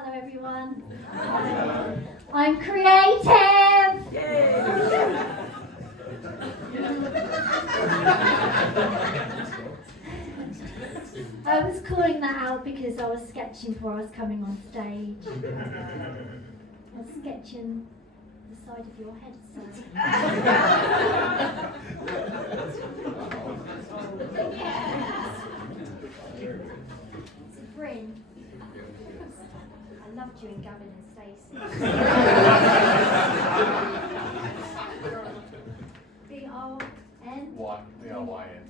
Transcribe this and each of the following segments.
Hello everyone. I'm creative. Yay! I was calling that out because I was sketching before I was coming on stage. I was sketching the side of your head, so. It's a grin. I loved you in Gavin and Stacey. B-O-N? B-R-Y-N.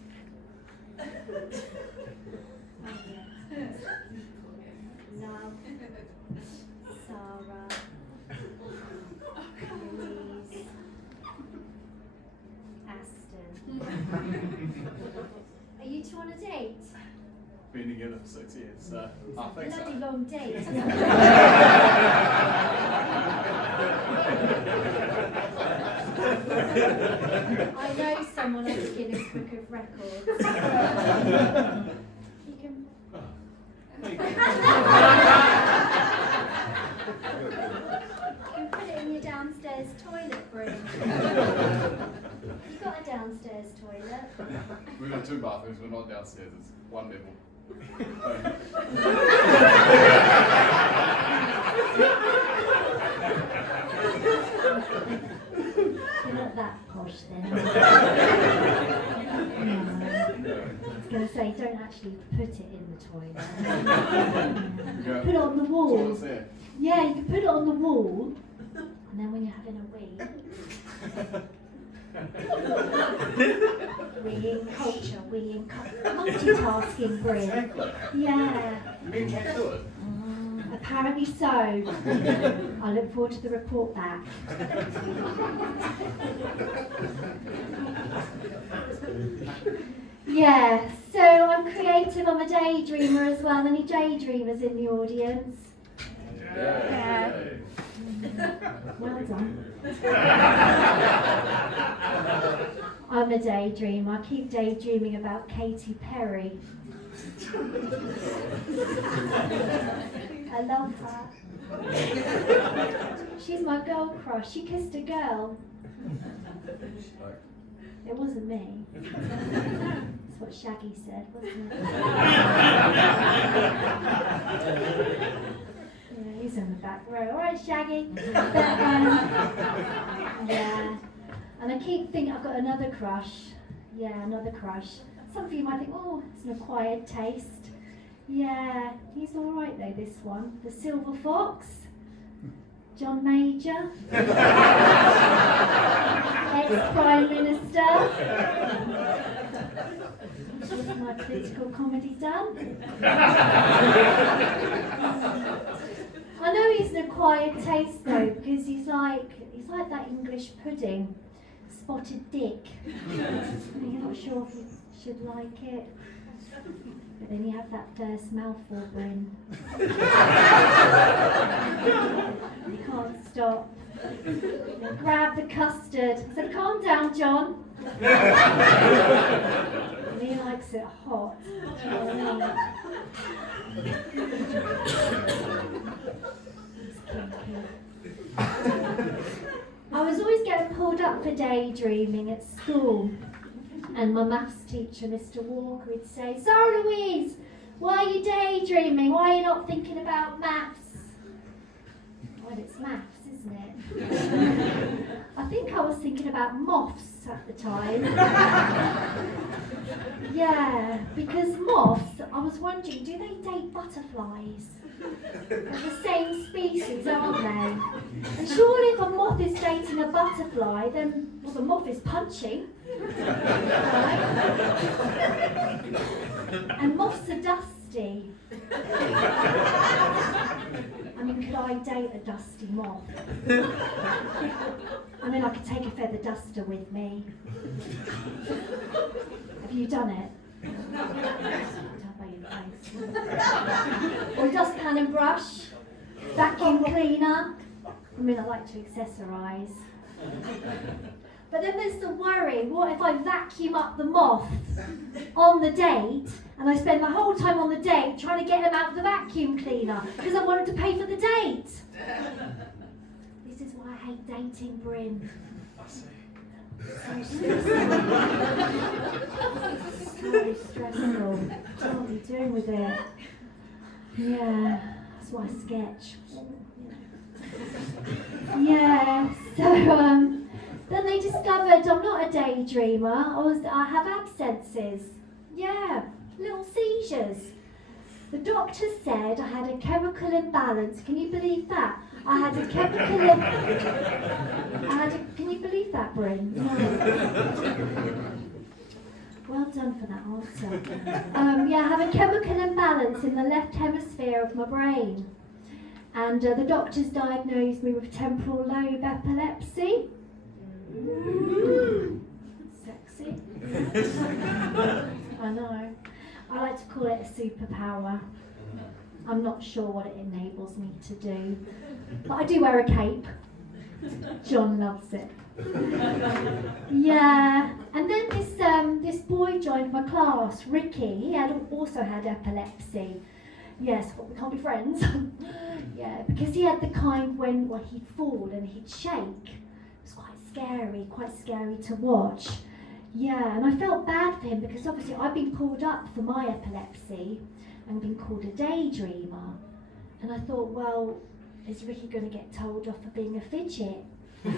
Love, Sarah, Louise, Aston. Are you two on a date? Been together for 6 years, so I think so. Bloody long date. I know someone on the Guinness Book of Records. You can. You can put it in your downstairs toilet room. You've got a downstairs toilet. We've got 2 bathrooms, we're not downstairs, it's 1 level. You're not that posh then. I was going to say, don't actually put it in the toilet. Put it on the wall. Yeah, you can put it on the wall, and then when you're having a wee. Weeing culture, multitasking brain. Yeah. Men can't do it. Apparently so. I look forward to the report back. Yeah, so I'm creative, I'm a daydreamer as well. Any daydreamers in the audience? Yeah. Well done. I'm a daydreamer. I keep daydreaming about Katy Perry. I love her. She's my girl crush. She kissed a girl. It wasn't me. That's what Shaggy said, wasn't it? Yeah, he's in the back row. All right, Shaggy. But, yeah. And I keep thinking I've got another crush. Yeah, another crush. Some of you might think, oh, it's an acquired taste. Yeah, he's all right though, this one. The Silver Fox. John Major. Ex-Prime Minister. Is my political comedy done? I know he's an acquired taste though, because he's like that English pudding, spotted dick. You're not sure if you should like it, but then you have that first mouthful when you can't stop. You grab the custard. I said, calm down, John. And he likes it hot. Do you know what I mean? I was always getting pulled up for daydreaming at school, and my maths teacher, Mr. Walker, would say, "Sarah Louise, why are you daydreaming? Why are you not thinking about maths?" Well, it's maths, isn't it? I think I was thinking about moths at the time. Yeah, because moths, I was wondering, do they date butterflies? They're the same species, aren't they? And surely if a moth is dating a butterfly, then, well, the moth is punching. Right? And moths are dusty. I mean, could I date a dusty moth? I mean, I could take a feather duster with me. Have you done it? Or dustpan and brush, vacuum cleaner. I mean, I like to accessorise. But then there's the worry, what if I vacuum up the moths on the date and I spend the whole time on the date trying to get them out of the vacuum cleaner because I wanted to pay for the date. This is why I hate dating, Bryn. I see. So stressful. What are you doing with it? Yeah, that's why I sketch. Yeah, so then they discovered I'm not a daydreamer. I have absences. Yeah, little seizures. The doctor said I had a chemical imbalance. Can you believe that? I had a chemical Can you believe that, Bryn? No. Well done for that answer. Yeah, I have a chemical imbalance in the left hemisphere of my brain. And the doctors diagnosed me with temporal lobe epilepsy. Sexy. I know. I like to call it a superpower. I'm not sure what it enables me to do. But I do wear a cape. John loves it. Yeah. And then this boy joined my class, Ricky. He also had epilepsy. Yes, but we can't be friends. Yeah, because he had the kind when he'd fall and he'd shake. It was quite scary to watch. Yeah, and I felt bad for him because obviously I've been pulled up for my epilepsy and been called a daydreamer. And I thought, well, is Ricky going to get told off for being a fidget? Felt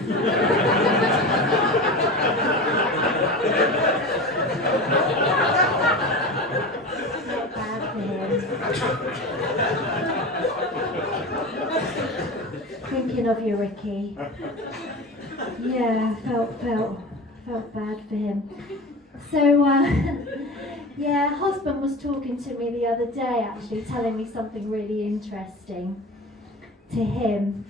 bad for him. Thinking of you, Ricky. Yeah, felt bad for him. So, yeah, husband was talking to me the other day, actually, telling me something really interesting to him.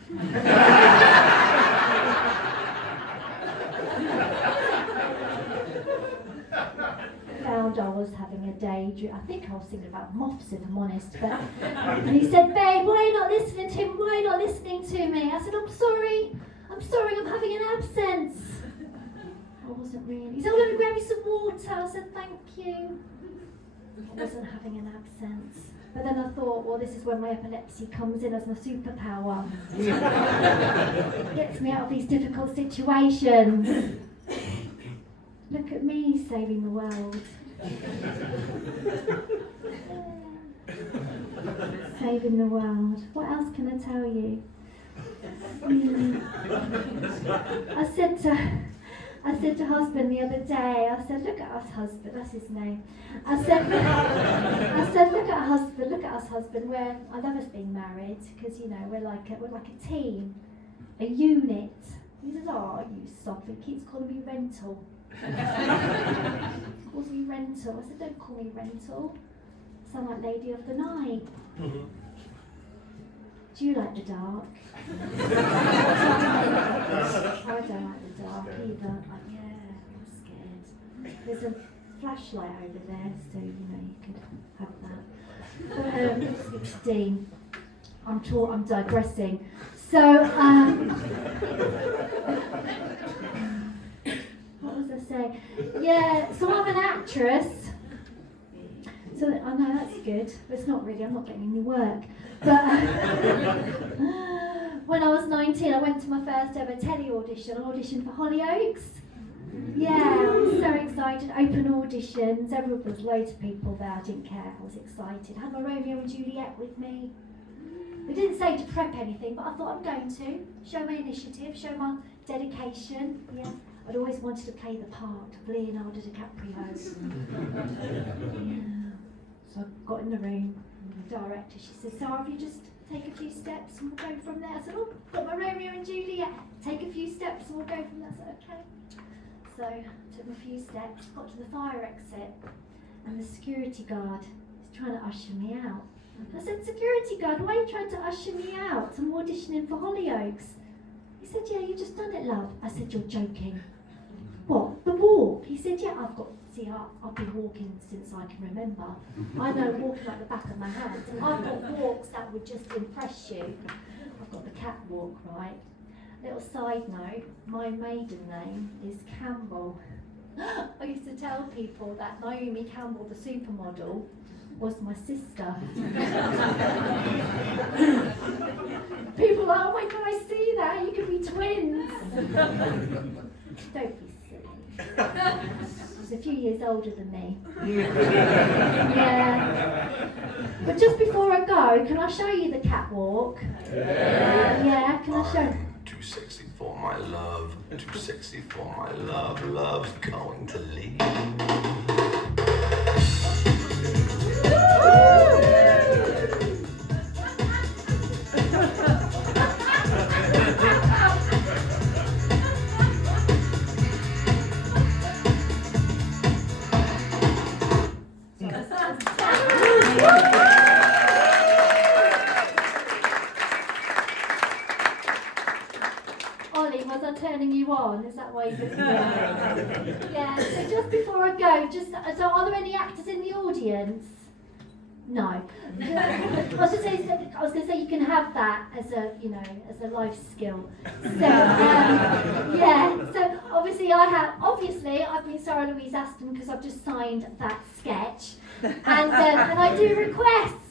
Found I was having a daydream. I think I was thinking about moths, if I'm honest. And he said, "Babe, why are you not listening to him? Why are you not listening to me?" I said, I'm sorry, I'm having an absence. I wasn't really. He said, "Oh, let me grab you some water." I said, "Thank you." I wasn't having an absence. But then I thought, well, this is when my epilepsy comes in as my superpower. It gets me out of these difficult situations. Look at me saving the world. Saving the world. What else can I tell you? I said to husband the other day, I said, "Look at us, husband," that's his name. I said, "Look at us, husband. I love us being married because we're like a team, a unit." He says, "Oh, you soft." He keeps calling me rental. Calls me rental. I said, "Don't call me rental. I sound like lady of the night." Do you like the dark? I don't like the dark either. I'm scared. There's a flashlight over there, so you could have that. But speak to Dean. I'm digressing. So, what was I saying? Yeah, so I'm an actress. So I know that's good, but it's not really. I'm not getting any work. But when I was 19, I went to my first ever telly audition. I auditioned for Hollyoaks. Yeah, I was so excited. Open auditions. There was loads of people there. I didn't care. I was excited. I had my Romeo and Juliet with me. They didn't say to prep anything, but I thought I'm going to show my initiative, show my dedication. Yeah, I'd always wanted to play the part of Leonardo DiCaprio. Yeah. So I got in the room. The director, she said, "Sarah, if you just take a few steps and we'll go from there." I said, "Oh, got my Romeo and Juliet. Take a few steps and we'll go from there." I said, "Okay." So took a few steps, got to the fire exit, and the security guard is trying to usher me out. I said, "Security guard, why are you trying to usher me out? I'm auditioning for Hollyoaks." He said, "Yeah, you just done it, love." I said, "You're joking." "What, the walk?" He said, "Yeah, I've been walking since I can remember. I know walking like the back of my hand. I've got walks that would just impress you. I've got the catwalk, right?" little side note, my maiden name is Campbell. I used to tell people that Naomi Campbell, the supermodel, was my sister. People are like, oh my god, I see that, you could be twins. Don't be silly. She's a few years older than me. Yeah. But just before I go, can I show you the catwalk? Yeah, can I show you? Too sexy for my love, too sexy for my love, love's going to leave. Ollie, was I turning you on? Is that why you're looking at? Yeah, so just before I go, so are there any actors in the audience? No. I was going to say you can have that as a, as a life skill. So, yeah, so obviously I've been Sarah Louise Aston because I've just signed that sketch. And I do requests.